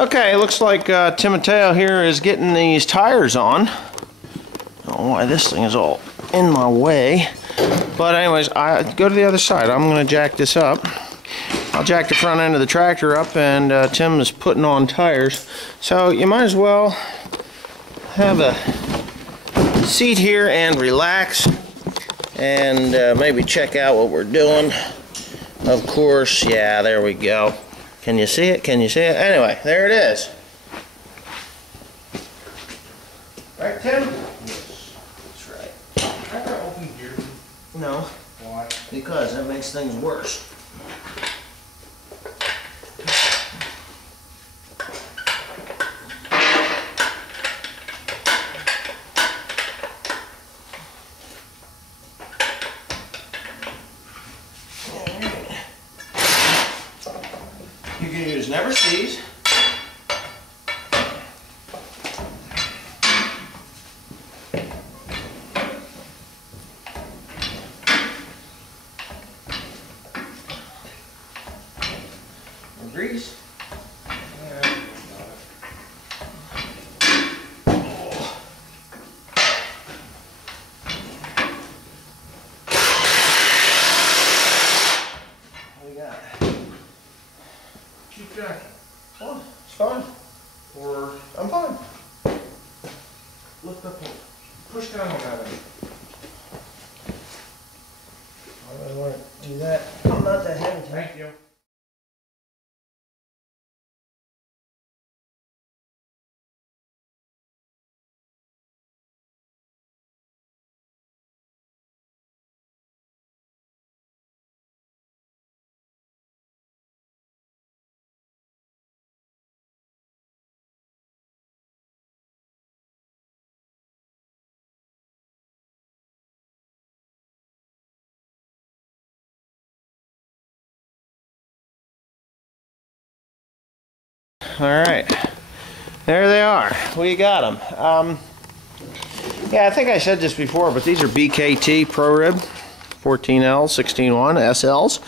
Okay, it looks like Timoteo here is getting these tires on. I don't know why this thing is all in my way. But anyways, I go to the other side. I'm going to jack this up. I'll jack the front end of the tractor up, and Tim is putting on tires. So you might as well have a seat here and relax and maybe check out what we're doing. Of course, yeah, there we go. Can you see it? Can you see it? Anyway, there it is. Right, Tim? Yes, That's right. I have to open here. No. Why? Because that makes things worse. You can use never sees. Grease. Keep jacking. Oh, it's fine. Or I'm fine. lift up and push down on that end. I really want to do that. I'm not that heavy. Thank you. All right, there they are. We got them. Yeah, I think I said this before, but these are BKT Pro Rib 14L, 16.1 SLs.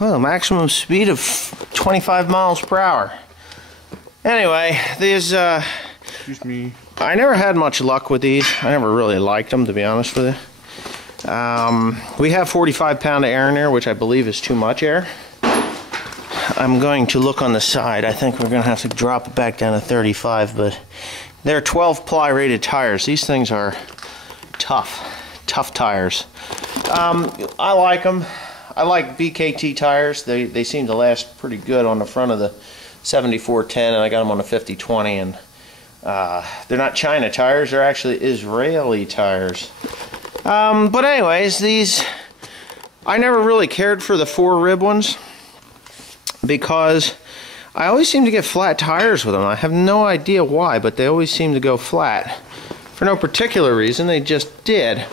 Well, maximum speed of 25 miles per hour. Anyway, these. Excuse me. I never had much luck with these. I never really liked them, to be honest with you. We have 45 pound of air in there, which I believe is too much air. I'm going to look on the side. I think we're going to have to drop it back down to 35, but they're 12 ply rated tires. These things are tough tires. I like them. I like BKT tires. They seem to last pretty good on the front of the 7410, and I got them on the 5020, and they're not China tires. They're actually Israeli tires. But anyways, these, I never really cared for the 4 rib ones, because I always seem to get flat tires with them. I have no idea why, but they always seem to go flat. For no particular reason, they just did.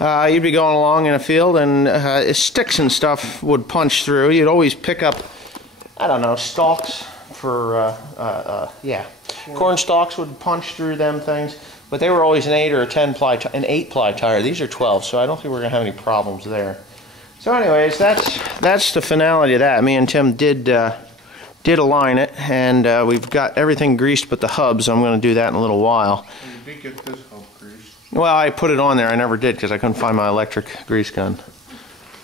You'd be going along in a field and sticks and stuff would punch through. You'd always pick up, I don't know, stalks for, corn stalks would punch through them things. But they were always an 8 or a 10 ply, an 8 ply tire. These are 12, so I don't think we're going to have any problems there. So anyways, that's the finality of that. Me and Tim did align it, and we've got everything greased but the hubs. I'm going to do that in a little while. You did get this hub greased. Well, I put it on there. I never did because I couldn't find my electric grease gun.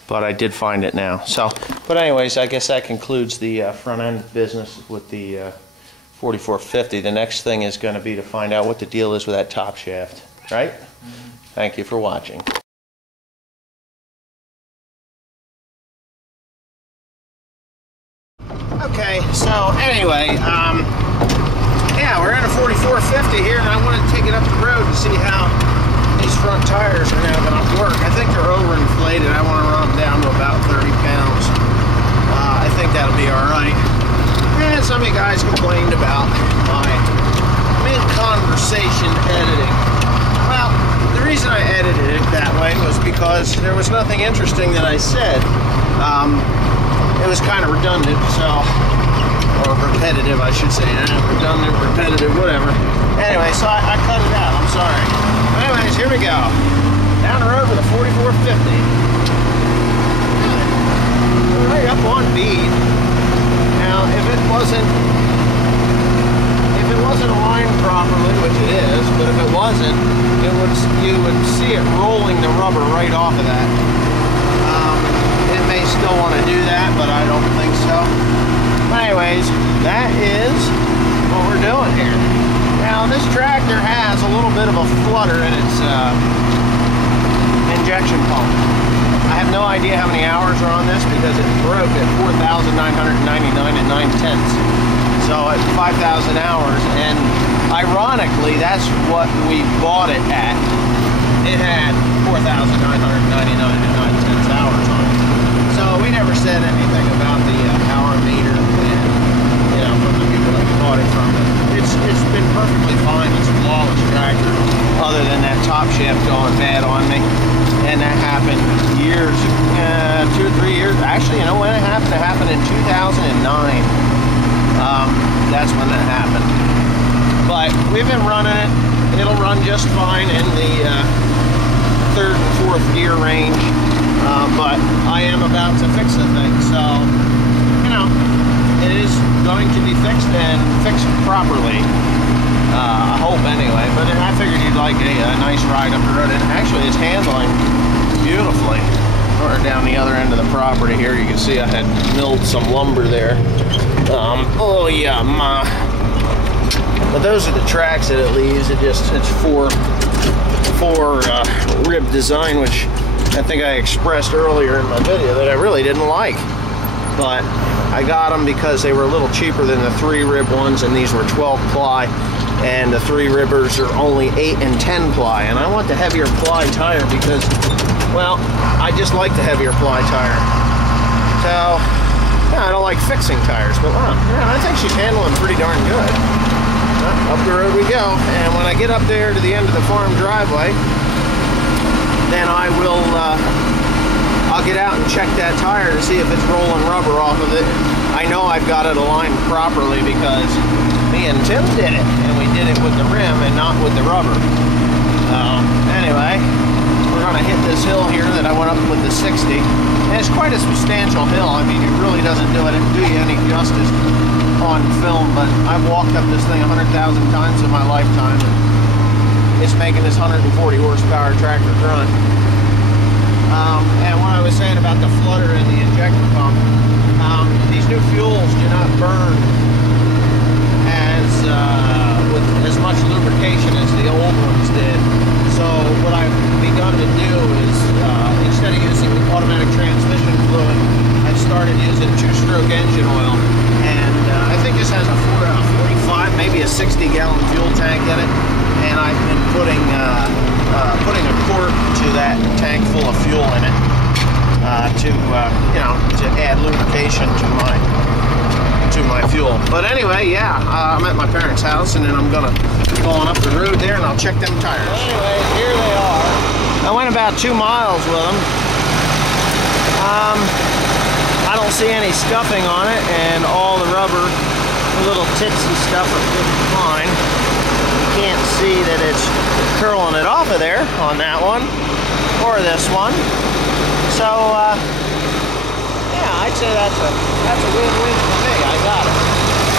But I did find it now. So, but anyways, I guess that concludes the front end business with the 4450. The next thing is going to be to find out what the deal is with that top shaft, right? Thank you for watching. Okay, so anyway, yeah, we're in a 4450 here, and I want to take it up the road to see how these front tires are now going to work. I think they're overinflated. I want to run them down to about 30 pounds. I think that'll be all right. And some of you guys complained about my mid-conversation editing. Well, the reason I edited it that way was because there was nothing interesting that I said. It was kind of redundant, so, or repetitive, I should say. Redundant, repetitive, whatever. Anyway, so I cut it out. I'm sorry. But anyways, here we go. Down the road with a 4450. Right up on bead. Now, if it wasn't properly, which it is, but if it wasn't, you would see it rolling the rubber right off of that. It may still want to do that, but I don't think so. Anyways, that is what we're doing here. Now, this tractor has a little bit of a flutter in its injection pump. I have no idea how many hours are on this because it broke at 4,999 and 9/10. So at 5,000 hours, and ironically, that's what we bought it at. It had 4,999 and 9/10 hours on it. So we never said anything about the hour meter, and you know, from the people that we bought it from. It's been perfectly fine. It's a flawless tractor, other than that top shaft going bad on me, and that happened years, 2 or 3 years. Actually, you know when it happened? It happened in 2009. That's when that happened. But we've been running it. It'll run just fine in the 3rd and 4th gear range. But I am about to fix the thing, so you know it is going to be fixed and fixed properly. I hope anyway. But I figured you'd like a nice ride up the road, and actually it's handling beautifully. Or down the other end of the property here, you can see I had milled some lumber there. Oh yeah, but those are the tracks that it leaves. It's four rib design, which I think I expressed earlier in my video that I really didn't like. But I got them because they were a little cheaper than the 3 rib ones, and these were 12 ply, and the 3 ribbers are only 8 and 10 ply, and I want the heavier ply tire because, well, I just like the heavier ply tire. So, yeah, I don't like fixing tires, but yeah, I think she's handling pretty darn good. Well, up the road we go, and when I get up there to the end of the farm driveway, then I will, I'll get out and check that tire to see if it's rolling rubber off of it. I know I've got it aligned properly because me and Tim did it, and we did it with the rim and not with the rubber. Anyway, we're going to hit this hill here that I went up with the 60, and it's quite a substantial hill. I mean, it really doesn't do you any justice on film, but I've walked up this thing 100,000 times in my lifetime, and it's making this 140 horsepower tractor grunt. And what I was saying about the flutter in the injector pump, these new fuels do not burn with as much lubrication as the old ones did. So what I've begun to do is, instead of using automatic transmission fluid, I've started using 2-stroke engine oil. And I think this has a 45, maybe a 60-gallon fuel tank in it. And I've been putting a quart to that tank full of fuel in it to add lubrication to my fuel. But anyway, yeah, I'm at my parents' house, and then I'm gonna go on up the road there, and I'll check them tires. Anyway, here they are. I went about 2 miles with them. I don't see any scuffing on it, and all the rubber, the little tits and stuff are fine. You can't see that it's curling it off of there on that one or this one. So yeah, I'd say that's a win-win.